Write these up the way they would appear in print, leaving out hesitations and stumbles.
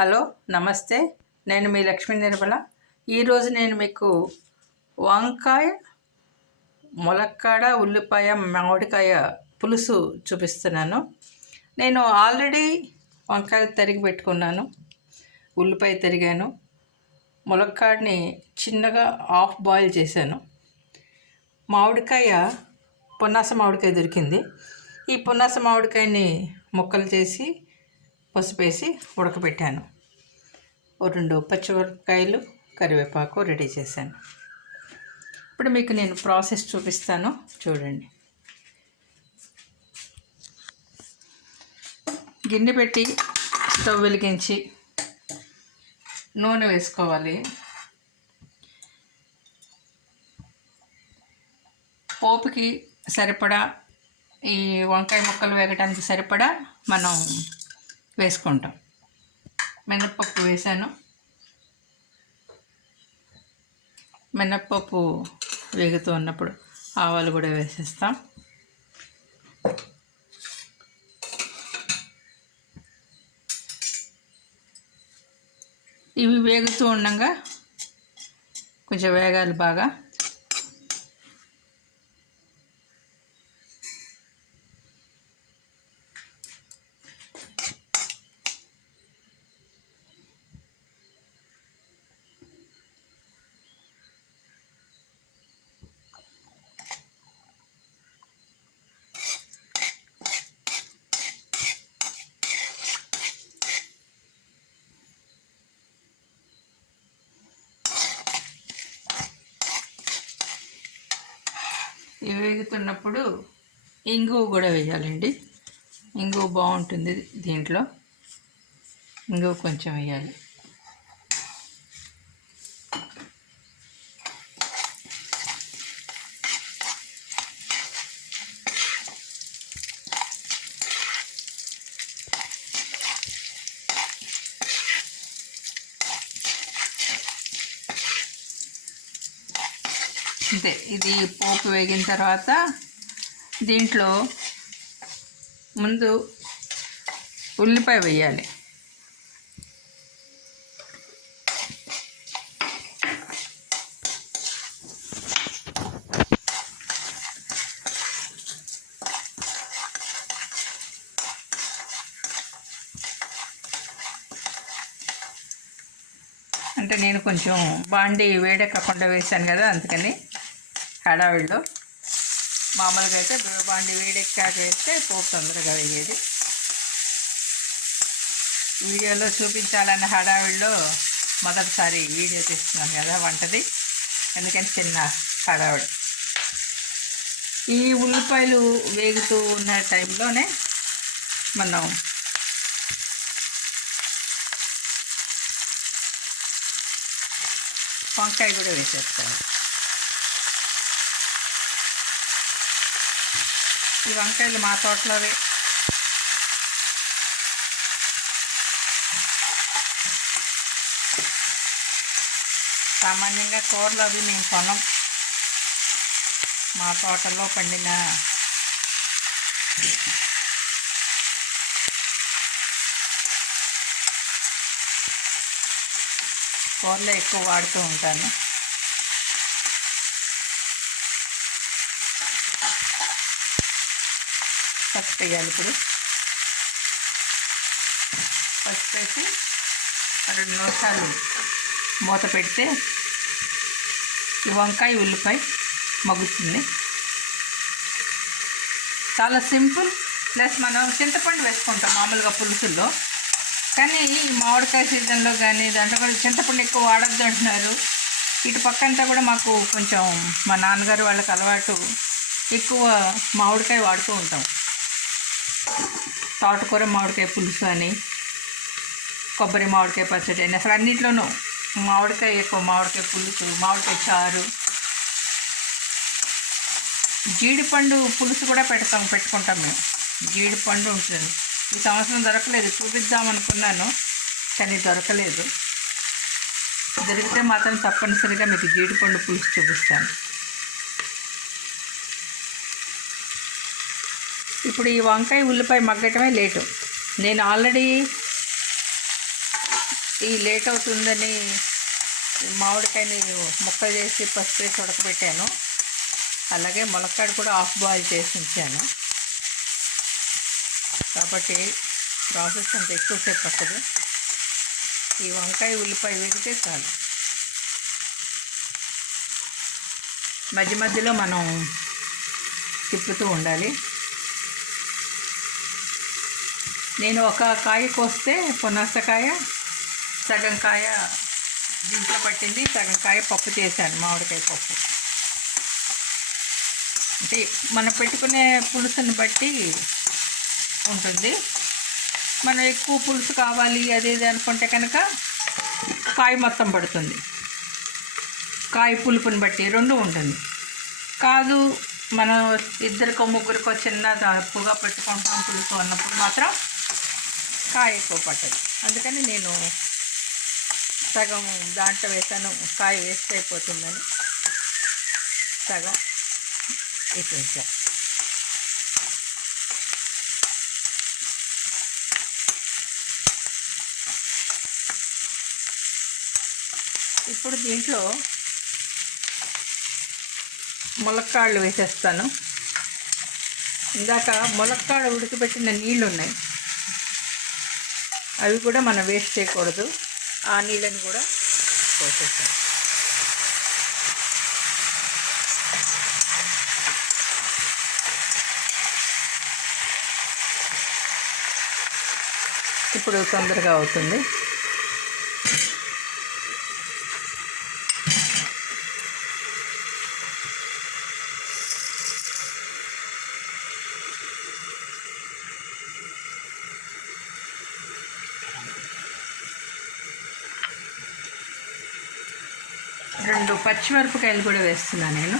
Hello నమస్తే, నేను మీ లక్ష్మీ నిర్మల. ఈరోజు నేను మీకు వంకాయ, ములక్కాడ, ఉల్లిపాయ, మామిడికాయ పులుసు చూపిస్తున్నాను. నేను ఆల్రెడీ వంకాయలు తరిగి పెట్టుకున్నాను, ఉల్లిపాయ తరిగాను, ములక్కాడని చిన్నగా హాఫ్ బాయిల్ చేశాను. మామిడికాయ పున్నాస మామిడికాయ దొరికింది. ఈ పున్నాస మామిడికాయని ముక్కలు చేసి పసుపేసి ఉడకబెట్టాను. 2 పచ్చిమిరపకాయలు, కరివేపాకు రెడీ చేశాను. ఇప్పుడు మీకు నేను ప్రాసెస్ చూపిస్తాను, చూడండి. గిన్నె పెట్టి స్టవ్ వెలిగించి నూనె వేసుకోవాలి. పోపుకి సరిపడా, ఈ వంకాయ ముక్కలు వేగడానికి సరిపడా మనం వేసుకుంటాం. మినప్పప్పు వేసాను. మినప్పప్పు వేగుతూ ఉన్నప్పుడు ఆవాలు కూడా వేసేస్తాం. ఇవి వేగుతూ ఉండగా కొంచెం వేగాలి బాగా. ఇవి వేగుతున్నప్పుడు ఇంగువ కూడా వేయాలండి. ఇంగువ బాగుంటుంది దీంట్లో. ఇంగువ కొంచెం వేయాలి. అంతే. ఇది పోపు వేగిన తర్వాత దీంట్లో ముందు ఉల్లిపాయ వేయాలి. అంటే నేను కొంచెం బాండి వేడెక్కకుండా వేసాను కదా, అందుకని హడావిడిలో. మామూలుగా అయితే బాండి వేడెక్కాక వేస్తే పోపు తొందరగా వేయేది. వీడియోలో చూపించాలన్న హడావిడిలో మొదటిసారి వీడియో తీస్తున్నాను కదా వంటది, ఎందుకని చిన్న హడావిడి. ఈ ఉల్లిపాయలు వేగుతూ ఉన్న టైంలోనే మనం వంకాయ కూడా వేసేస్తాను. ఈ వంకాయలు మా తోటలోవే. సామాన్యంగా కూరలు అవి మేము కొనం, మా తోటలో పండిన కూరలో ఎక్కువ వాడుతూ ఉంటాను. పసుపు వేయాలి. ఇప్పుడు పసుపు వేసి 2 నిమిషాలు మూత పెడితే ఈ వంకాయ ఉల్లిపాయ మగ్గుతుంది. చాలా సింపుల్. ప్లస్ మనం చింతపండు వేసుకుంటాం మామూలుగా పులుసుల్లో, కానీ ఈ మామిడికాయ సీజన్లో కానీ దాంట్లో కూడా చింతపండు ఎక్కువ వాడద్దు అంటున్నారు. ఇటు పక్కంతా కూడా మాకు కొంచెం మా నాన్నగారు వాళ్ళకి అలవాటు, ఎక్కువ మామిడికాయ వాడుతూ ఉంటాం. తోటకూర మామిడికాయ పులుసు అని, కొబ్బరి మామిడికాయ పచ్చడి అని, అసలు అన్నింటిలోనూ మామిడికాయ ఎక్కువ. మామిడికాయ పులుసు, మామిడికాయ చారు, జీడిపండు పులుసు కూడా పెట్టుకుంటాం మేము. జీడిపండు ఉంటుంది. ఈ సంవత్సరం దొరకలేదు, చూపిద్దామనుకున్నాను కానీ దొరకలేదు. దొరికితే మాత్రం తప్పనిసరిగా మీకు జీడిపండు పులుసు చూపిస్తాను. ఇప్పుడు ఈ వంకాయ ఉల్లిపాయ మగ్గటమే లేటు. నేను ఆల్రెడీ ఈ లేట్ అవుతుందని మామిడికాయని ముక్కలు చేసి పసుపు వేసి ఉడకబెట్టాను. అలాగే ములక్కాడ కూడా హాఫ్ బాయిల్ చేసి ఉంచాను. కాబట్టి ప్రాసెస్ అంత ఎక్కువసేపు పట్టదు. ఈ వంకాయ ఉల్లిపాయ వేగితే చాలు. మధ్య మధ్యలో మనం తిప్పుతూ ఉండాలి. నేను ఒక కాయ కోస్తే పునాసకాయ, సగం కాయ దీంట్లో పట్టింది, సగం కాయ పప్పు చేశాను, మామిడికాయ పప్పు. అంటే మనం పెట్టుకునే పులుసుని బట్టి ఉంటుంది. మనం ఎక్కువ పులుసు కావాలి అది ఇది అనుకుంటే కనుక కాయ మొత్తం పడుతుంది. కాయ పులుపుని బట్టి రెండు ఉంటుంది. కాదు మనం ఇద్దరికో ముగ్గురికో చిన్న తప్పుగా పెట్టుకుంటాం పులుసు అన్నప్పుడు మాత్రం కాయ ఎక్కువ పట్టదు. అందుకని నేను సగం దాంట్లో వేసాను. కాయ వేస్ట్ అయిపోతుందని సగం వేసేసాను. ఇప్పుడు దీంట్లో ములక్కాడలు వేసేస్తాను. ఇందాక ములక్కాడ ఉడకబెట్టిన నీళ్ళు ఉన్నాయి, అవి కూడా మనం వేస్ట్ చేయకూడదు. ఆ నీళ్ళని కూడా పోసేస్తాను. ఇప్పుడు తొందరగా అవుతుంది. రెండు పచ్చిమిరపకాయలు కూడా వేస్తున్నాను నేను.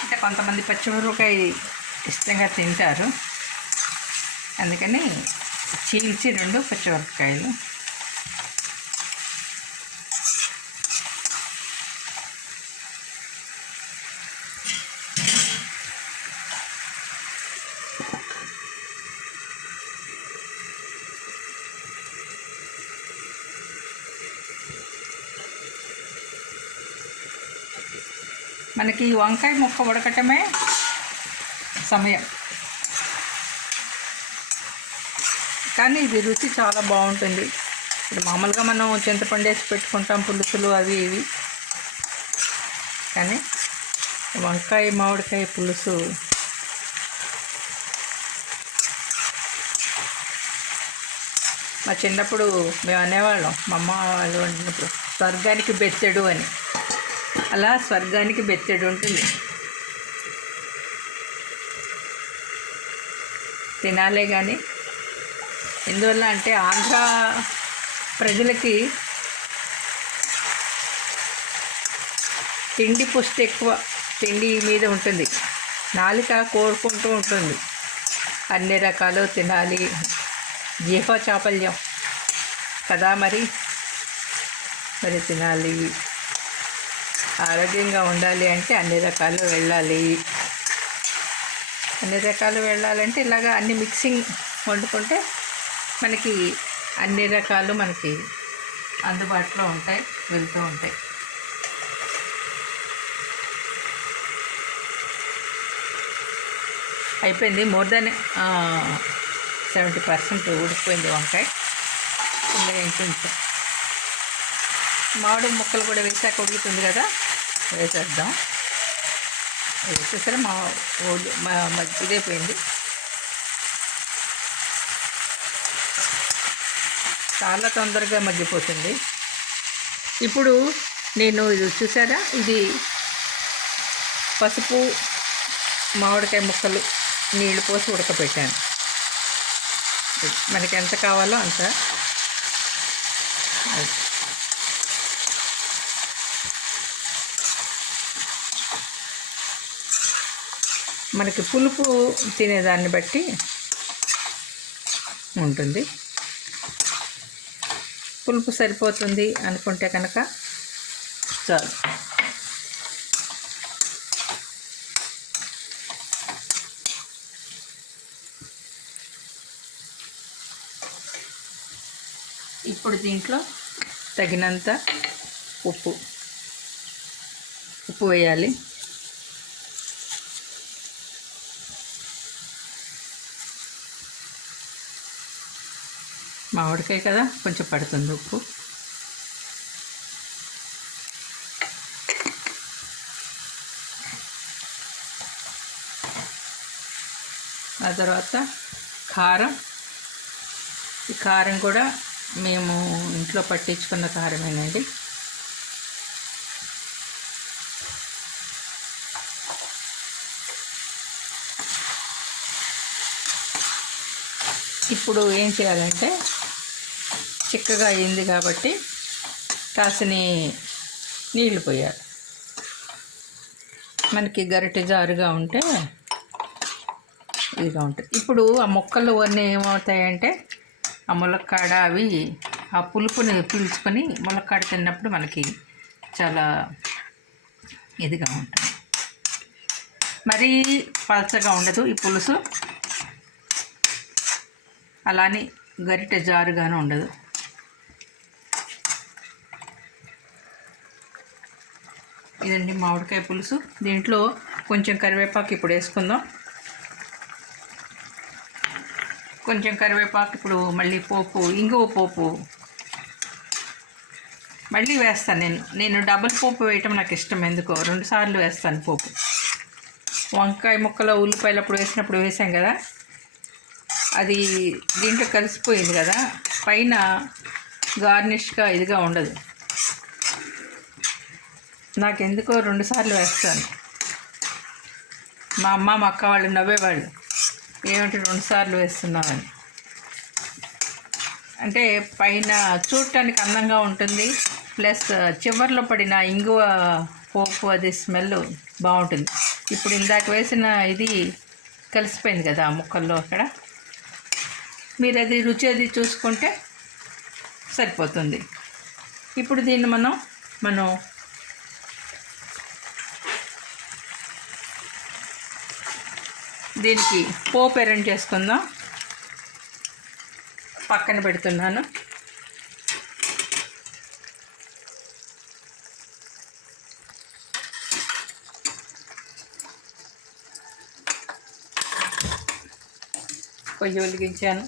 అంటే కొంతమంది పచ్చిమిరపకాయ ఇష్టంగా తింటారు, అందుకని చీల్చి 2 పచ్చిమిరపకాయలు. మనకి వంకాయ ముక్క ఉడకటమే సమయం, కానీ ఇది రుచి చాలా బాగుంటుంది. ఇప్పుడు మామూలుగా మనం చింతపండు వేసి పెట్టుకుంటాం పులుసులు అవి ఇవి, కానీ వంకాయ మామిడికాయ పులుసు మా చిన్నప్పుడు మేము అనేవాళ్ళం, మా అమ్మ వాళ్ళు వండినప్పుడు స్వర్గానికి బెత్తెడు అని. అలా స్వర్గానికి బెత్తెడు ఉంటుంది. తినాలే కానీ ఎందువల్ల అంటే ఆంధ్ర ప్రజలకి తిండి పుష్టి ఎక్కువ, తిండి మీద ఉంటుంది, నాలుక కోరుకుంటూ ఉంటుంది అన్ని రకాలు తినాలి, జీహ చాపల్యం కదా. మరి తినాలి, ఆరోగ్యంగా ఉండాలి అంటే అన్ని రకాలు వెళ్ళాలి. అన్ని రకాలు వెళ్ళాలంటే ఇలాగా అన్ని మిక్సింగ్ వండుకుంటే మనకి అన్ని రకాలు మనకి అందుబాటులో ఉంటాయి, వెళ్తూ ఉంటాయి. అయిపోయింది. మోర్ దాన్ 70% ఉడికిపోయింది వంకాయ. చిన్నగా ఇంకొంచెం మామిడి ముక్కలు కూడా వేసాక ఉడుకుతుంది కదా, వేసేద్దాం. వేసేసరి ఇదైపోయింది. చాలా తొందరగా మగ్గిపోతుంది. ఇప్పుడు నేను ఇది చూసారా, ఇది పసుపు మామిడికాయ ముక్కలు నీళ్ళు పోసి ఉడకపెట్టాను. మనకి ఎంత కావాలో అంత. మనకి పులుపు తినేదాన్ని బట్టి ఉంటుంది. పులుపు సరిపోతుంది అనుకుంటే కనుక చాలు. ఇప్పుడు దీంట్లో తగినంత ఉప్పు వేయాలి. మామిడికాయ కదా, కొంచెం పడుతుంది ఉప్పు. ఆ తర్వాత కారం. ఈ కారం కూడా మేము ఇంట్లో పట్టించుకున్న కారమేనండి. ఇప్పుడు ఏం చేయాలంటే, చిక్కగా అయింది కాబట్టి కాసిన నీళ్ళు పోయాలి. మనకి గరిటె జారుగా ఉంటే ఇదిగా ఉంటుంది. ఇప్పుడు ఆ ముక్కలు అన్నీ ఏమవుతాయంటే, ఆ ములక్కాడ అవి ఆ పులుపుని పీల్చుకొని ములక్కాడ తిన్నప్పుడు మనకి చాలా ఇదిగా ఉంటుంది. మరీ పలచగా ఉండదు ఈ పులుసు, అలానే గరిటె జారుగాను ఉండదు. ఇదండి మామిడికాయ పులుసు. దీంట్లో కొంచెం కరివేపాకు ఇప్పుడు వేసుకుందాం. కొంచెం కరివేపాకు ఇప్పుడు మళ్ళీ ఇంగువ పోపు మళ్ళీ వేస్తాను. నేను డబుల్ పోపు వేయటం నాకు ఇష్టం. ఎందుకో 2 సార్లు వేస్తాను పోపు. వంకాయ ముక్కలు ఉల్లిపాయలు అప్పుడు వేసినప్పుడు వేసాం కదా, అది దీంట్లో కలిసిపోయింది కదా, పైన గార్నిష్గా ఇదిగా ఉండదు. నాకెందుకో 2 సార్లు వేస్తాను. మా అమ్మ మా అక్క వాళ్ళు నవ్వేవాళ్ళు, ఏమిటి 2 సార్లు వేస్తున్నామని. అంటే పైన చూడటానికి అందంగా ఉంటుంది, ప్లస్ చివర్లో పడిన ఇంగువ పోపు అది స్మెల్ బాగుంటుంది. ఇప్పుడు ఇందాక వేసిన ఇది కలిసిపోయింది కదా ఆ ముక్కల్లో. అక్కడ మీరు అది రుచి అది చూసుకుంటే సరిపోతుంది. ఇప్పుడు దీన్ని మనం దీనికి పోపు అరేంజ్ చేసుకుందాం. పక్కన పెడుతున్నాను. పొయ్యి వెలిగించాను.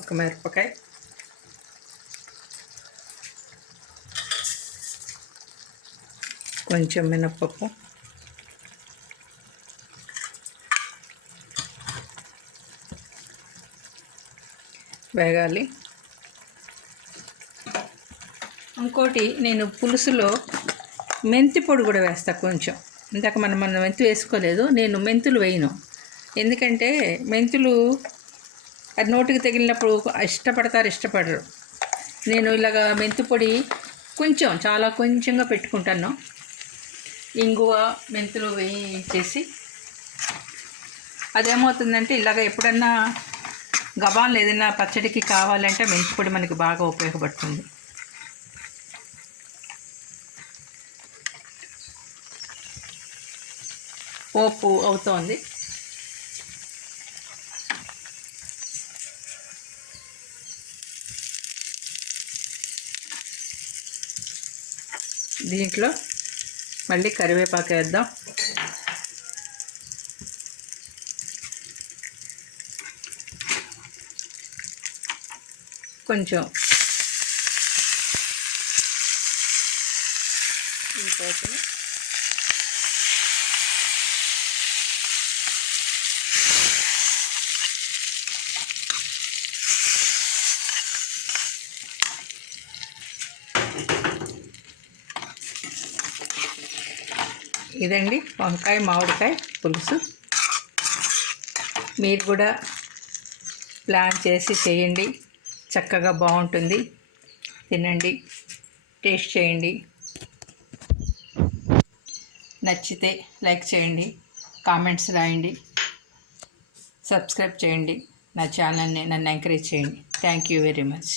ఒక మిరపకాయ, కొంచెం మినప్పప్పు, వేగాలి. ఇంకోటి, నేను పులుసులో మెంతి పొడి కూడా వేస్తాను కొంచెం. ఇందాక మనం మెంతు వేసుకోలేదు, నేను మెంతులు వేయను. ఎందుకంటే మెంతులు అది నోటికి తగిలినప్పుడు ఇష్టపడరు. నేను ఇలాగ మెంతు పొడి కొంచెం, చాలా కొంచెంగా పెట్టుకుంటాను. ఇంగువ మెంతులు వేయించేసి, అదేమవుతుందంటే ఇలాగ ఎప్పుడన్నా గబాన్లు ఏదైనా పచ్చడికి కావాలంటే మెంతి పొడి మనకి బాగా ఉపయోగపడుతుంది. పోపు అవుతోంది. దీంట్లో మళ్ళీ కరివేపాకు వేద్దాం. కొంచెం ఈ పోపుని ఇదండి వంకాయ మామిడికాయ పులుసు. మీరు కూడా ప్లాన్ చేసి చేయండి, చక్కగా బాగుంటుంది. తినండి, టేస్ట్ చేయండి. నచ్చితే లైక్ చేయండి, కామెంట్స్ రాయండి, సబ్స్క్రైబ్ చేయండి. నా ఛానల్ని నన్ను ఎంకరేజ్ చేయండి. Thank you very much.